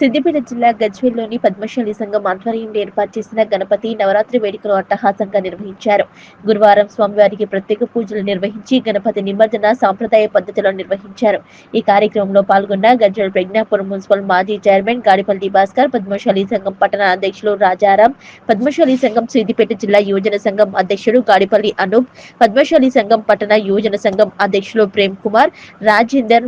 సిద్దిపేట జిల్లా గజ్వేల్లోని పద్మశాలి సంఘం ఆధ్వర్యంలో ఏర్పాటు చేసిన గణపతి నవరాత్రి వేడుకలు అట్టహాసంగా నిర్వహించారు. గురువారం స్వామివారికి ప్రత్యేక పూజలు నిర్వహించి గణపతి నిమజ్జన సాంప్రదాయ పద్ధతిలో నిర్వహించారు. ఈ కార్యక్రమంలో పాల్గొన్న గజ్వేల్ ప్రజ్ఞాపురం మున్సిపల్ మాజీ చైర్మన్ గాడిపల్లి భాస్కర్, పద్మశాలి సంఘం పట్టణ అధ్యక్షులు రాజారాం, పద్మశాలి సంఘం సిద్దిపేట జిల్లా యువజన సంఘం అధ్యక్షుడు గాడిపల్లి అనూప్, పద్మశాలి సంఘం పట్టణ యువజన సంఘం అధ్యక్షులు ప్రేమ్ కుమార్, రాజేందర్,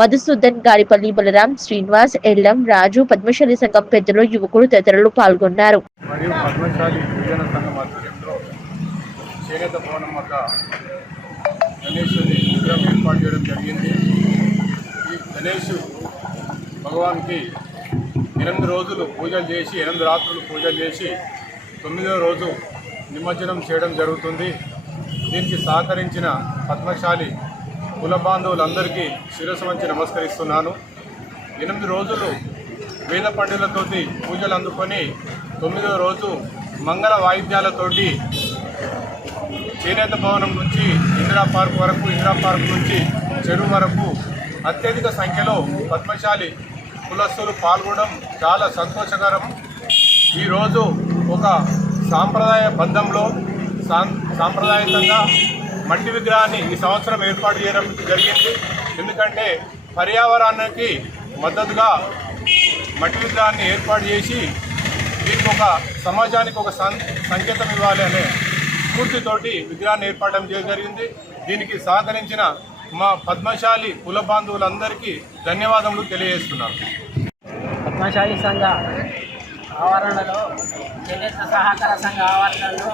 మధుసూదన్, గాడిపల్లి బలరాం, శ్రీనివాస్, ఎల్లం, రాజు, పద్మశాలి సంఘం పెద్దలు, యువకులు తదితరులు పాల్గొన్నారు. మరియు పద్మశాలి యువజన సంఘం ఆధ్వర్యంలో చేనేత భవనం వద్ద గణేశుని విగ్రహం ఏర్పాటు చేయడం జరిగింది. ఈ గణేష్ భగవాన్కి 8 రోజులు పూజలు చేసి 8 రాత్రులు పూజలు చేసి 9వ రోజు నిమజ్జనం చేయడం జరుగుతుంది. దీనికి సహకరించిన పద్మశాలి కుల బాంధవులందరికీ శిరస్సు వంచి నమస్కరిస్తున్నాను. 8 రోజులు వేద పండుగలతోటి పూజలు అందుకొని 9వ రోజు మంగళ వాయిద్యాలతోటి చేనేత భవనం నుంచి ఇందిరా పార్క్ వరకు, ఇందిరా పార్క్ నుంచి చెరువు వరకు అత్యధిక సంఖ్యలో పద్మశాలి కులస్తులు పాల్గొనడం చాలా సంతోషకరం. ఈరోజు ఒక సాంప్రదాయ బంధంలో సాంప్రదాయకంగా మట్టి విగ్రహాన్ని ఈ సంవత్సరం ఏర్పాటు చేయడం జరిగింది. ఎందుకంటే పర్యావరణానికి మద్దతుగా మట్టి విగ్రహాన్ని ఏర్పాటు చేసి దీనికి ఒక సమాజానికి ఒక సంకేతం ఇవ్వాలి అనే స్ఫూర్తితోటి విగ్రహాన్ని ఏర్పడడం జరిగింది. దీనికి సహకరించిన మా పద్మశాలి కుల బాంధవులందరికీ ధన్యవాదములు తెలియజేస్తున్నాను. పద్మశాలి సంఘ ఆవరణలో, చేనేత సహకార సంఘ ఆవరణలో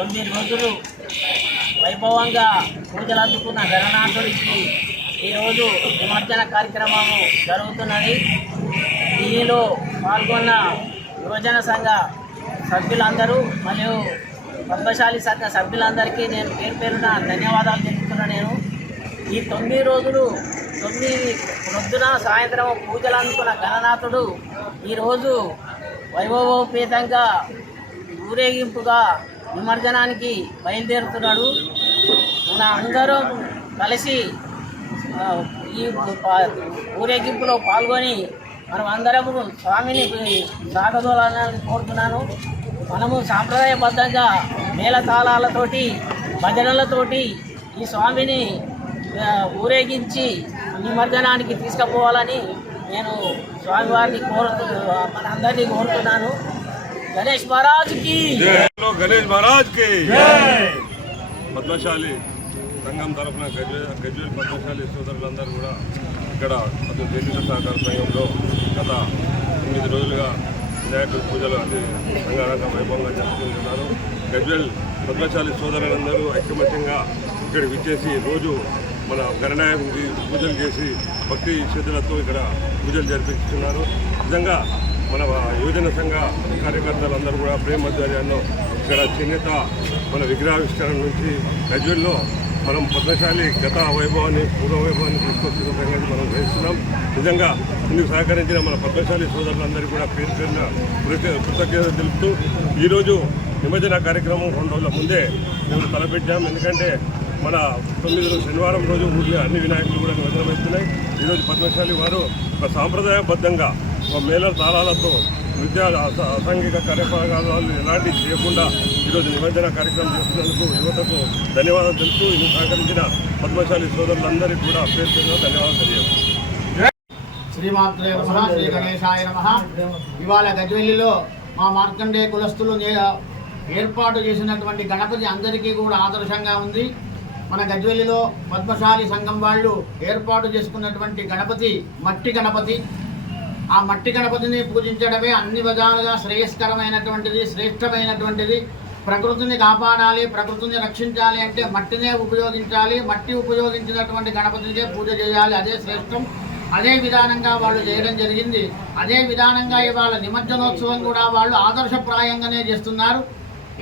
9 రోజులు వైభవంగా పూజలు అందుకున్న గణనాథుడికి ఈరోజు నిమజ్జన కార్యక్రమము జరుగుతున్నది. దీనిలో పాల్గొన్న యువజన సంఘ సభ్యులందరూ మరియు పద్మశాలి సంఘ సభ్యులందరికీ నేను పేరున ధన్యవాదాలు తెలుపుతున్నాను. ఈ 9 రోజులు 9 పొద్దున సాయంత్రం పూజలు అందుకున్న గణనాథుడు ఈరోజు వైభవోపేతంగా ఊరేగింపుగా నిమజ్జనానికి బయలుదేరుతున్నాడు. మన అందరం కలిసి ఈ ఊరేగింపులో పాల్గొని మనం అందరము స్వామిని సాగదోలాలని కోరుతున్నాను. మనము సాంప్రదాయబద్ధంగా మేళతాళాలతోటి, భజనలతోటి ఈ స్వామిని ఊరేగించి నిమజ్జనానికి తీసుకుపోవాలని నేను స్వామివారిని మనందరినీ కోరుతున్నాను. గణేష్ మహారాజ్కి గణేష్ మహారాజ్కి పద్మశాలి సంఘం తరఫున గజ్వేల్ పద్మశాలి సోదరులందరూ కూడా ఇక్కడ చేనేత సహకార సంఘంలో గత 9 రోజులుగా వినాయకుడి పూజలు అన్ని రంగారంగ వైభవంగా జరుపుకుంటున్నారు. గజ్వేల్ పద్మశాలి సోదరులందరూ ఐకమత్యంగా ఇక్కడికి విచ్చేసి రోజు మన గణనాయకుడికి పూజలు చేసి భక్తి శ్రద్ధలతో ఇక్కడ పూజలు జరిపిస్తున్నారు. నిజంగా మన యువజన సంఘ కార్యకర్తలందరూ కూడా ప్రేమాధ్వర్యాల్లో ఇక్కడ చేనేత మన విగ్రహావిష్కరణ నుంచి గజ్వేల్లో మనం పద్మశాలి గత వైభవాన్ని, పూర్వ వైభవాన్ని తీసుకొస్తున్న సంగతి మనం గ్రహిస్తున్నాం. నిజంగా ఇందుకు సహకరించిన మన పద్మశాలి సోదరులందరికీ కూడా పేరున కృతజ్ఞతలు తెలుపుతూ ఈరోజు నిమజ్జన కార్యక్రమం 2 రోజుల ముందే మేము తలపెట్టాం. ఎందుకంటే మన 9 శనివారం రోజు ఊళ్ళో అన్ని వినాయకులు కూడా నిమజ్జనం అవుతున్నాయి. ఈరోజు పద్మశాలి వారు ఒక సాంప్రదాయబద్ధంగా ఒక మేళ తాళాలతో అసాంఘిక కార్యక్రమాలు ఎలాంటి చేయకుండా ఈరోజు నిమజ్జన కార్యక్రమం చేస్తున్నందుకు యువతకు ధన్యవాదాలు తెలుపుతూ ఇందుకు సహకరించిన పద్మశాలి సోదరులందరికీ కూడా పేరు ధన్యవాదాలు తెలియజేస్తాను. శ్రీమాత్రే నమః, శ్రీ గణేశాయ నమః. ఇవాళ గజ్వేలిలో మా మార్కండే కులస్తులు ఏర్పాటు చేసినటువంటి గణపతి అందరికీ కూడా ఆదర్శంగా ఉంది. మన గజ్వేలిలో పద్మశాలి సంఘం వాళ్ళు ఏర్పాటు చేసుకున్నటువంటి గణపతి మట్టి గణపతి. ఆ మట్టి గణపతిని పూజించడమే అన్ని విధాలుగా శ్రేయస్కరమైనటువంటిది, శ్రేష్టమైనటువంటిది. ప్రకృతిని కాపాడాలి, ప్రకృతిని రక్షించాలి అంటే మట్టినే ఉపయోగించాలి. మట్టి ఉపయోగించినటువంటి గణపతినే పూజ చేయాలి, అదే శ్రేష్టం. అదే విధానంగా వాళ్ళు చేయడం జరిగింది. అదే విధానంగా ఇవాళ నిమజ్జనోత్సవం కూడా వాళ్ళు ఆదర్శప్రాయంగానే చేస్తున్నారు.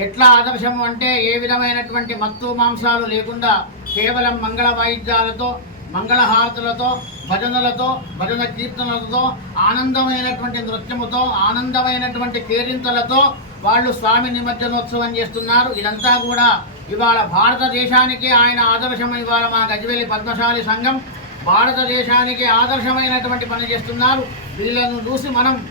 ఎట్లా ఆదర్శం అంటే ఏ విధమైనటువంటి మత్తు మాంసాలు లేకుండా కేవలం మంగళ వాయిద్యాలతో, మంగళహారతులతో, భజనలతో, భజన కీర్తనలతో, ఆనందమైనటువంటి నృత్యముతో, ఆనందమైనటువంటి కేరింతలతో వాళ్ళు స్వామి నిమజ్జనోత్సవం చేస్తున్నారు. ఇదంతా కూడా ఇవాళ భారతదేశానికి ఆయన ఆదర్శం. ఇవాళ మా గజ్వేలి పద్మశాలి సంఘం భారతదేశానికి ఆదర్శమైనటువంటి పని చేస్తున్నారు. వీళ్ళను చూసి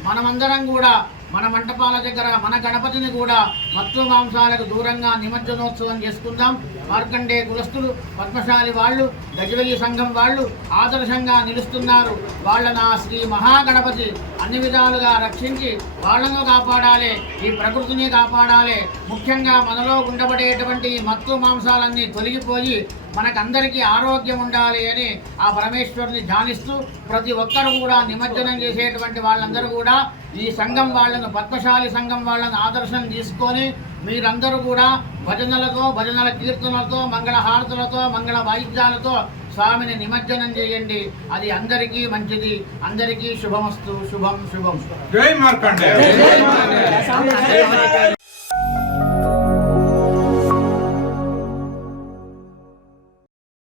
మనమందరం కూడా మన మంటపాల దగ్గర మన గణపతిని కూడా మత్తు మాంసాలకు దూరంగా నిమజ్జనోత్సవం చేసుకుందాం. మార్కండే కులస్తులు, పద్మశాలి వాళ్ళు, గజవెల్లి సంఘం వాళ్ళు ఆదర్శంగా నిలుస్తున్నారు. వాళ్ళను ఆ శ్రీ మహాగణపతి అన్ని విధాలుగా రక్షించి వాళ్ళను కాపాడాలి, ఈ ప్రకృతిని కాపాడాలి. ముఖ్యంగా మనలో ఉండబడేటువంటి ఈ మత్తు మాంసాలన్నీ తొలగిపోయి మనకందరికీ ఆరోగ్యం ఉండాలి అని ఆ పరమేశ్వరుని ధ్యానిస్తూ ప్రతి ఒక్కరు కూడా నిమజ్జనం చేసేటువంటి వాళ్ళందరూ కూడా ఈ సంఘం వాళ్ళను, పద్మశాలి సంఘం వాళ్ళను ఆదర్శం తీసుకొని మీరందరూ కూడా భజనల కీర్తనలతో, మంగళ హారతులతో, మంగళ వాయిద్యాలతో స్వామిని నిమజ్జనం చేయండి. అది అందరికీ మంచిది. అందరికీ శుభమస్తు. శుభం శుభం. జై మార్కండే.